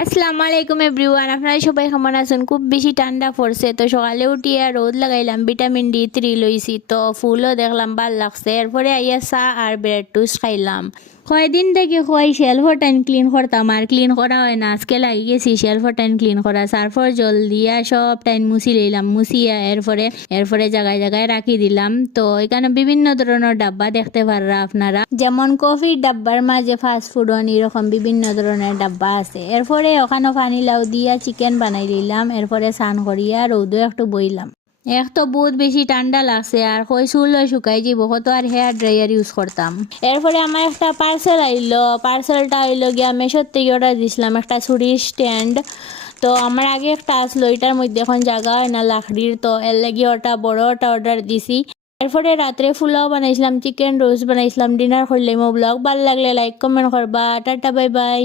আসসালামু আলাইকুম এভরিওয়ান, আপনারা সবাই কেমন আছেন? খুব বেশি ঠান্ডা পড়ছে, তো সকালে উঠিয়ে রোদ লাগাইলাম, ভিটামিন D3 লইছি, তো ফুলও দেখলাম ভাল লাগছে। এরপরে আইয়া চা আর ব্রেড টোস্ট খাইলাম। কয়দিন থেকে কয় শেলফর টাইম ক্লিন করতাম, আর ক্লিন করা হয় না। আজকে লাগি গেছি শেলফর টাইম ক্লিন করা। সার্ফর জল দিয়া সব টাইম মুছি লইলাম, মুছিয়া এরপরে জায়গায় জায়গায় রাখি দিলাম। তো এখানে বিভিন্ন ধরনের ডাব্বা দেখতে পাররা আপনারা, যেমন কফির ডাব্বার মাঝে ফাস্ট ফুড এরকম বিভিন্ন ধরনের ডাব্বা আছে। এরপরে ওখানে পানি লাউ দিয়া চিকেন বানাই দিলাম। এরপরে স্নান করিয়া রৌদে একটু বইলাম। এক তো বহুত বেশি ঠান্ডা লাগছে, আর কই চুলও শুকাই যাব, কত আর হেয়ার ড্রায়ার ইউজ করতাম। এরপরে আমার একটা পার্সেল আইলো। পার্সেলটা হইলো গিয়া মেশোর থেকে অর্ডার দিছিলাম, একটা ছুরির স্ট্যান্ড। তো আমার আগে একটা আসলো, এটার মধ্যে এখন জায়গা হয় না লাকড়ির, তো এর লাগি ওটা বড় ওটা অর্ডার দিছি। এরপরে রাত্রে ফুলাও বানাইছিলাম, চিকেন রোস্ট বানাইছিলাম, ডিনার করলাম। ব্লগ ভালো লাগলে লাইক কমেন্ট করবা। Tata, bye bye.